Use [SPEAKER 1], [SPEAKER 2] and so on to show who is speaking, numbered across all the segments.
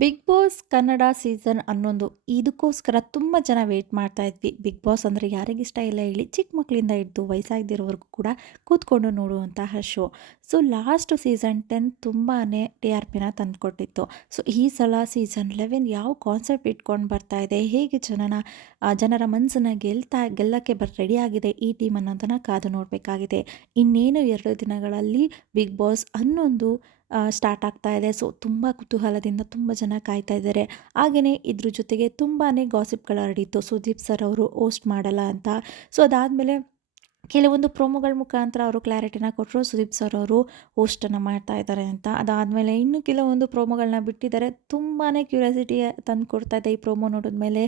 [SPEAKER 1] Big boss Kannada season ಹನ್ನೊಂದು ಇದಕ್ಕೋಸ್ಕರ ತುಂಬ ಜನ ವೇಟ್ ಮಾಡ್ತಾ ಇದ್ವಿ. ಬಿಗ್ ಬಾಸ್ ಅಂದರೆ ಯಾರಿಗಿಷ್ಟ ಇಲ್ಲ ಹೇಳಿ ಚಿಕ್ಕ ಮಕ್ಕಳಿಂದ ಹಿಡಿದು ವಯಸ್ಸಾಗದಿರೋವರೆಗೂ ಕೂಡ ಕೂತ್ಕೊಂಡು ನೋಡುವಂತಹ show so last season ten ತುಂಬಾ ಟಿ ಆರ್ ಪಿನ ತಂದುಕೊಟ್ಟಿತ್ತು. ಸೊ ಈ ಸಲ ಸೀಸನ್ ಲೆವೆನ್ ಯಾವ ಕಾನ್ಸೆಪ್ಟ್ ಇಟ್ಕೊಂಡು ಬರ್ತಾ ಇದೆ? ಹೇಗೆ ಜನನ ಜನರ ಮನಸ್ಸನ್ನು ಗೆಲ್ತಾ, ಗೆಲ್ಲಕ್ಕೆ ಬರ್ ರೆಡಿ ಆಗಿದೆ ಈ ಟೀಮ್ ಅನ್ನೋದನ್ನು ಕಾದು ನೋಡಬೇಕಾಗಿದೆ. ಇನ್ನೇನು ಎರಡು ದಿನಗಳಲ್ಲಿ ಬಿಗ್ ಬಾಸ್ ಹನ್ನೊಂದು ಸ್ಟಾರ್ಟ್ ಆಗ್ತಾ ಇದೆ. ಸೊ ತುಂಬ ಕುತೂಹಲದಿಂದ ತುಂಬ ಜನ ಕಾಯ್ತಾ ಇದ್ದಾರೆ. ಹಾಗೆಯೇ ಇದ್ರ ಜೊತೆಗೆ ತುಂಬಾ ಗಾಸಿಪ್ಗಳು ಹರಡಿತ್ತು ಸುದೀಪ್ ಸರ್ ಅವರು ಹೋಸ್ಟ್ ಮಾಡಲ್ಲ ಅಂತ. ಸೊ ಅದಾದಮೇಲೆ ಕೆಲವೊಂದು ಪ್ರೋಮೋಗಳ ಮುಖಾಂತರ ಅವರು ಕ್ಲಾರಿಟಿನ ಕೊಟ್ಟರು ಸುದೀಪ್ ಸರ್ ಅವರು ಹೋಸ್ಟನ್ನು ಮಾಡ್ತಾ ಇದ್ದಾರೆ ಅಂತ. ಅದಾದಮೇಲೆ ಇನ್ನೂ ಕೆಲವೊಂದು ಪ್ರೋಮೋಗಳನ್ನ ಬಿಟ್ಟಿದ್ದಾರೆ ತುಂಬಾ ಕ್ಯೂರಿಯಾಸಿಟಿ ತಂದು ಕೊಡ್ತಾ ಇದೆ ಈ ಪ್ರೋಮೋ ನೋಡಿದ್ಮೇಲೆ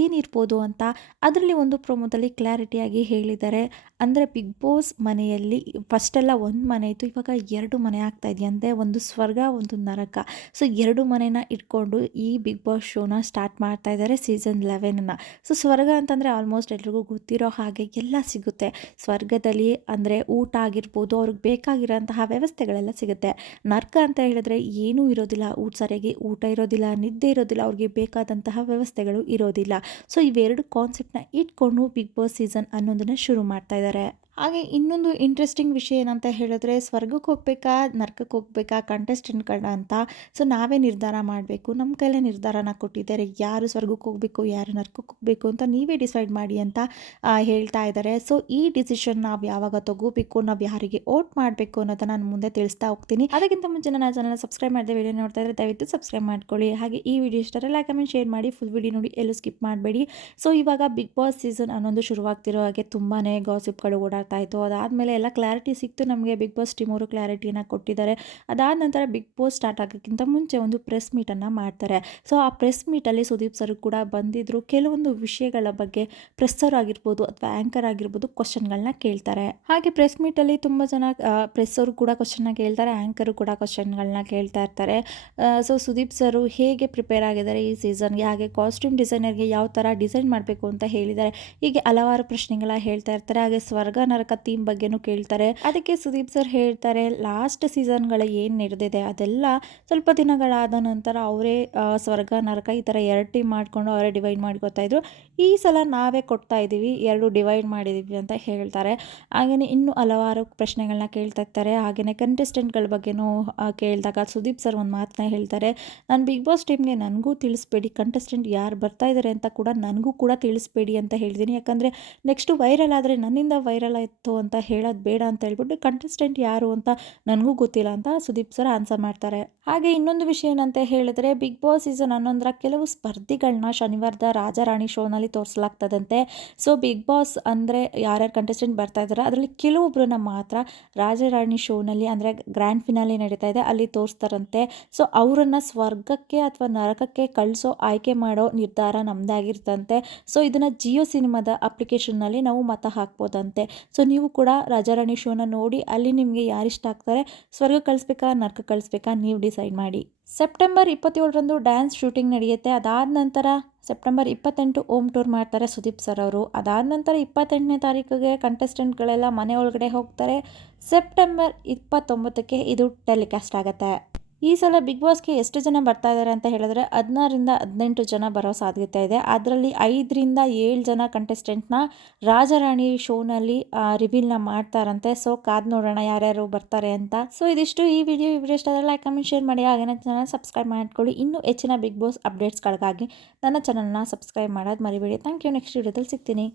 [SPEAKER 1] ಏನಿರ್ಬೋದು ಅಂತ. ಅದರಲ್ಲಿ ಒಂದು ಪ್ರೋಮೋದಲ್ಲಿ ಕ್ಲಾರಿಟಿಯಾಗಿ ಹೇಳಿದ್ದಾರೆ ಅಂದರೆ ಬಿಗ್ ಬಾಸ್ ಮನೆಯಲ್ಲಿ ಫಸ್ಟೆಲ್ಲ ಒಂದು ಮನೆ ಇತ್ತು, ಇವಾಗ ಎರಡು ಮನೆ ಆಗ್ತಾ ಇದೆಯಂತೆ ಒಂದು ಸ್ವರ್ಗ, ಒಂದು ನರಕ. ಸೊ ಎರಡು ಮನೆನ ಇಟ್ಕೊಂಡು ಈ ಬಿಗ್ ಬಾಸ್ ಶೋನ ಸ್ಟಾರ್ಟ್ ಮಾಡ್ತಾ ಇದ್ದಾರೆ ಸೀಸನ್ ಲೆವೆನನ್ನು ಸೊ ಸ್ವರ್ಗ ಅಂತಂದರೆ ಆಲ್ಮೋಸ್ಟ್ ಎಲ್ರಿಗೂ ಗೊತ್ತಿರೋ ಹಾಗೆ ಎಲ್ಲ ಸಿಗುತ್ತೆ. ಸ್ವರ್ಗದಲ್ಲಿ ಅಂದರೆ ಊಟ ಆಗಿರ್ಬೋದು, ಅವ್ರಿಗೆ ಬೇಕಾಗಿರೋಂತಹ ವ್ಯವಸ್ಥೆಗಳೆಲ್ಲ ಸಿಗುತ್ತೆ. ನರ್ಕ ಅಂತ ಹೇಳಿದ್ರೆ ಏನೂ ಇರೋದಿಲ್ಲ. ಊಟ ಸರಿಯಾಗಿ ಊಟ ಇರೋದಿಲ್ಲ, ನಿದ್ದೆ ಇರೋದಿಲ್ಲ, ಅವ್ರಿಗೆ ಬೇಕಾದಂತಹ ವ್ಯವಸ್ಥೆಗಳು ಇರೋದಿಲ್ಲ. ಸೊ ಇವೆರಡು ಕಾನ್ಸೆಪ್ಟನ್ನ ಇಟ್ಕೊಂಡು ಬಿಗ್ ಬಾಸ್ ಸೀಸನ್ ಅನ್ನೋದನ್ನು ಶುರು ಮಾಡ್ತಾ ಇದ್ದಾರೆ. ಹಾಗೆ ಇನ್ನೊಂದು ಇಂಟ್ರೆಸ್ಟಿಂಗ್ ವಿಷಯ ಏನಂತ ಹೇಳಿದ್ರೆ, ಸ್ವರ್ಗಕ್ಕೆ ಹೋಗ್ಬೇಕಾ, ನರ್ಕಕ್ಕೆ ಹೋಗ್ಬೇಕಾ ಕಂಟೆಸ್ಟೆಂಟ್ಗಳ ಅಂತ. ಸೊ ನಾವೇ ನಿರ್ಧಾರ ಮಾಡಬೇಕು. ನಮ್ಮ ಕೈಲೇ ನಿರ್ಧಾರನ ಕೊಟ್ಟಿದ್ದಾರೆ. ಯಾರು ಸ್ವರ್ಗಕ್ಕೆ ಹೋಗಬೇಕು, ಯಾರು ನರ್ಕಕ್ಕೆ ಹೋಗಬೇಕು ಅಂತ ನೀವೇ ಡಿಸೈಡ್ ಮಾಡಿ ಅಂತ ಹೇಳ್ತಾ ಇದ್ದಾರೆ. ಸೊ ಈ ಡಿಸಿಷನ್ ನಾವು ಯಾವಾಗ ತಗೋಬೇಕು, ನಾವು ಯಾರಿಗೆ ಓಟ್ ಮಾಡಬೇಕು ಅನ್ನೋದನ್ನ ನಾನು ಮುಂದೆ ತಿಳಿಸ್ತಾ ಹೋಗ್ತೀನಿ. ಅದಕ್ಕಿಂತ ಮುಂಚೆ ನನ್ನ ಚಾನಲ್ ಸಬ್ಸ್ಕ್ರೈಬ್ ಮಾಡಿದೆ ವಿಡಿಯೋ ನೋಡ್ತಾ ಇದ್ರೆ ದಯವಿಟ್ಟು ಸಬ್ಸ್ಕ್ರೈಬ್ ಮಾಡ್ಕೊಳ್ಳಿ. ಹಾಗೆ ಈ ವಿಡಿಯೋ ಇಷ್ಟರೆ ಲೈಕ್ ಕಮೆಂಟ್ ಶೇರ್ ಮಾಡಿ. ಫುಲ್ ವಿಡಿಯೋ ನೋಡಿ ಎಲ್ಲೂ ಸ್ಕಿಪ್ ಮಾಡಬೇಡಿ. ಸೊ ಇವಾಗ ಬಿಗ್ ಬಾಸ್ ಸೀಸನ್ ಅನ್ನೊಂದು ಶುರುವಾಗ್ತಿರೋ ಹಾಗೆ ತುಂಬಾ ಗಾಸಿಪ್ಗಳು ಓಡಾಡ್ತಾ ಇತ್ತು ಅದಾದಮೇಲೆ ಎಲ್ಲ ಕ್ಲಾರಿಟಿ ಸಿಕ್ತು. ನಮಗೆ ಬಿಗ್ ಬಾಸ್ ಟೀಮ್ ಅವರು ಕ್ಲಾರಿಟಿನ ಕೊಟ್ಟಿದ್ದಾರೆ. ಅದಾದ ನಂತರ ಬಿಗ್ ಬಾಸ್ ಸ್ಟಾರ್ಟ್ ಆಗೋಕ್ಕಿಂತ ಮುಂಚೆ ಒಂದು ಪ್ರೆಸ್ ಮೀಟನ್ನು ಮಾಡ್ತಾರೆ. ಸೊ ಆ ಪ್ರೆಸ್ ಮೀಟಲ್ಲಿ ಸುದೀಪ್ ಸರ್ ಕೂಡ ಬಂದಿದ್ದರು ಕೆಲವೊಂದು ವಿಷಯಗಳ ಬಗ್ಗೆ ಪ್ರೆಸ್ಸರ್ ಆಗಿರ್ಬೋದು ಅಥವಾ ಆ್ಯಂಕರ್ ಆಗಿರ್ಬೋದು ಕ್ವಶನ್ಗಳನ್ನ ಕೇಳ್ತಾರೆ. ಹಾಗೆ ಪ್ರೆಸ್ ಮೀಟಲ್ಲಿ ತುಂಬ ಜನ ಪ್ರೆಸ್ಸರು ಕೂಡ ಕ್ವಶನ್ನ ಕೇಳ್ತಾರೆ. ಆ್ಯಂಕರು ಕೂಡ ಕ್ವಶನ್ಗಳನ್ನ ಕೇಳ್ತಾ ಇರ್ತಾರೆ. ಸೊ ಸುದೀಪ್ ಸರು ಹೇಗೆ ಪ್ರಿಪೇರ್ ಆಗಿದ್ದಾರೆ ಈ ಸೀಸನ್ಗೆ ಹಾಗೆ ಕಾಸ್ಟ್ಯೂಮ್ ಡಿಸೈನರ್ಗೆ ಯಾವ ಥರ ಡಿಸೈನ್ ಮಾಡಬೇಕು ಅಂತ ಹೇಳಿದ್ದಾರೆ. ಹೀಗೆ ಹಲವಾರು ಪ್ರಶ್ನೆಗಳ ಹೇಳ್ತಾ ಇರ್ತಾರೆ. ಹಾಗೆ ಸ್ವರ್ಗ ನರಕ ಥೀಮ್ ಬಗ್ಗೆನೂ ಕೇಳ್ತಾರೆ. ಅದಕ್ಕೆ ಸುದೀಪ್ ಸರ್ ಹೇಳ್ತಾರೆ ಲಾಸ್ಟ್ ಸೀಸನ್ಗಳ ಏನು ನಡೆದಿದೆ ಅದೆಲ್ಲ ಸ್ವಲ್ಪ ದಿನಗಳಾದ ನಂತರ ಅವರೇ ಸ್ವರ್ಗ, ನರಕ ಈ ಥರ ಎರಡು ಟೀಮ್ ಮಾಡಿಕೊಂಡು ಅವರೇ ಡಿವೈಡ್ ಮಾಡ್ಕೊತಾ ಇದ್ರು. ಈ ಸಲ ನಾವೇ ಕೊಡ್ತಾ ಇದ್ದೀವಿ ಎರಡು ಡಿವೈಡ್ ಮಾಡಿದ್ದೀವಿ ಅಂತ ಹೇಳ್ತಾರೆ. ಹಾಗೆಯೇ ಇನ್ನೂ ಹಲವಾರು ಪ್ರಶ್ನೆಗಳನ್ನ ಕೇಳ್ತಾ ಇರ್ತಾರೆ. ಹಾಗೆಯೇ ಕಂಟೆಸ್ಟೆಂಟ್ಗಳ ಬಗ್ಗೆನೂ ಕೇಳಿದಾಗ ಸುದೀಪ್ ಸರ್ ಒಂದು ಮಾತನ್ನ ಹೇಳ್ತಾರೆ, ನಾನು ಬಿಗ್ ಬಾಸ್ ಟೀಮ್ಗೆ ನನಗೂ ತಿಳಿಸ್ಬೇಡಿ ಕಂಟೆಸ್ಟೆಂಟ್ ಯಾರು ಬರ್ತಾ ಇದ್ದಾರೆ ಅಂತ ಕೂಡ ನನಗೂ ಕೂಡ ತಿಳಿಸ್ಬೇಡಿ ಅಂತ ಹೇಳಿದ್ದೀನಿ ಯಾಕಂದರೆ ನೆಕ್ಸ್ಟು ವೈರಲ್ ಆದರೆ ನನ್ನಿಂದ ವೈರಲ್ ಆಯಿತು ಅಂತ ಹೇಳೋದು ಬೇಡ ಅಂತ ಹೇಳ್ಬಿಟ್ಟು ಕಂಟೆಸ್ಟೆಂಟ್ ಯಾರು ಅಂತ ನನಗೂ ಗೊತ್ತಿಲ್ಲ ಅಂತ ಸುದೀಪ್ ಸರ್ ಆನ್ಸರ್ ಮಾಡ್ತಾರೆ. ಹಾಗೆ ಇನ್ನೊಂದು ವಿಷಯ ಏನಂತ ಹೇಳಿದ್ರೆ ಬಿಗ್ ಬಾಸ್ ಸೀಸನ್ ಹನ್ನೊಂದರ ಕೆಲವು ಸ್ಪರ್ಧಿಗಳನ್ನ ಶನಿವಾರದ ರಾಜಾರಾಣಿ ಶೋನಲ್ಲಿ ತೋರಿಸಲಾಗ್ತದಂತೆ. ಸೊ ಬಿಗ್ ಬಾಸ್ ಅಂದರೆ ಯಾರ್ಯಾರು ಕಂಟೆಸ್ಟೆಂಟ್ ಬರ್ತಾ ಇದ್ದಾರೆ ಅದರಲ್ಲಿ ಕೆಲವೊಬ್ಬರನ್ನ ಮಾತ್ರ ರಾಜಾರಾಣಿ ಶೋನಲ್ಲಿ ಅಂದರೆ ಗ್ರ್ಯಾಂಡ್ ಫಿನಾಲಿ ನಡೀತಾ ಇದೆ, ಅಲ್ಲಿ ತೋರಿಸ್ತಾರಂತೆ. ಸೊ ಅವರನ್ನು ಸ್ವರ್ಗಕ್ಕೆ ಅಥವಾ ನರಕಕ್ಕೆ ಕಳಿಸೋ, ಆಯ್ಕೆ ಮಾಡೋ ನಿರ್ಧಾರ ನಮ್ಮದಾಗಿರ್ತಂತೆ ಸೊ ಇದನ್ನು ಜಿಯೋ ಸಿನಿಮಾದ ಅಪ್ಲಿಕೇಶನ್ನಲ್ಲಿ ನಾವು ಮತ ಹಾಕ್ಬೋದಂತೆ. ಸೊ ನೀವು ಕೂಡ ರಾಜಾರಾಣಿ ಶೋನ ನೋಡಿ, ಅಲ್ಲಿ ನಿಮಗೆ ಯಾರಿಷ್ಟ ಆಗ್ತಾರೆ, ಸ್ವರ್ಗ ಕಳಿಸ್ಬೇಕಾ, ನರ್ಕ ಕಳಿಸ್ಬೇಕಾ ನೀವು ಡಿಸೈಡ್ ಮಾಡಿ. ಸೆಪ್ಟೆಂಬರ್ ಇಪ್ಪತ್ತೇಳರಂದು ಡ್ಯಾನ್ಸ್ ಶೂಟಿಂಗ್ ನಡೆಯುತ್ತೆ. ಅದಾದ ನಂತರ ಸೆಪ್ಟೆಂಬರ್ ಇಪ್ಪತ್ತೆಂಟು ಓಮ್ ಟೂರ್ ಮಾಡ್ತಾರೆ ಸುದೀಪ್ ಸರ್ ಅವರು. ಅದಾದ ನಂತರ ಇಪ್ಪತ್ತೆಂಟನೇ ತಾರೀಕಿಗೆ ಕಂಟೆಸ್ಟೆಂಟ್ಗಳೆಲ್ಲ ಮನೆ ಒಳಗಡೆ ಹೋಗ್ತಾರೆ. ಸೆಪ್ಟೆಂಬರ್ ಇಪ್ಪತ್ತೊಂಬತ್ತಕ್ಕೆ ಇದು ಟೆಲಿಕಾಸ್ಟ್ ಆಗುತ್ತೆ. ಈ ಸಲ ಬಿಗ್ ಬಾಸ್ಗೆ ಎಷ್ಟು ಜನ ಬರ್ತಾ ಇದ್ದಾರೆ ಅಂತ ಹೇಳಿದ್ರೆ ಹದಿನಾರರಿಂದ ಹದಿನೆಂಟು ಜನ ಬರೋ ಸಾಧ್ಯತೆ ಇದೆ. ಅದರಲ್ಲಿ ಐದರಿಂದ ಏಳು ಜನ ಕಂಟೆಸ್ಟೆಂಟ್ನ ರಾಜರಾಣಿ ಶೋನಲ್ಲಿ ರಿವೀಲ್ನ ಮಾಡ್ತಾರಂತೆ. ಸೊ ಕಾದ್ ನೋಡೋಣ ಯಾರ್ಯಾರು ಬರ್ತಾರೆ ಅಂತ. ಸೊ ಇದಿಷ್ಟು ಈ ವಿಡಿಯೋ ವಿಡಿಯೋ ಇಷ್ಟ ಲೈಕ್ ಕಮೆಂಟ್ ಶೇರ್ ಮಾಡಿ. ಹಾಗೆ ಚಾನಲ್ ಸಬ್ಸ್ಕ್ರೈಬ್ ಮಾಡ್ಕೊಳ್ಳಿ. ಇನ್ನೂ ಹೆಚ್ಚಿನ ಬಿಗ್ ಬಾಸ್ ಅಪ್ಡೇಟ್ಸ್ಗಳಿಗಾಗಿ ನನ್ನ ಚಾನಲ್ನ ಸಬ್ಸ್ಕ್ರೈಬ್ ಮಾಡೋದು ಮರಿಬೇಡಿ. ಥ್ಯಾಂಕ್ ಯು ನೆಕ್ಸ್ಟ್ ವಿಡಿಯೋದಲ್ಲಿ ಸಿಗ್ತೀನಿ.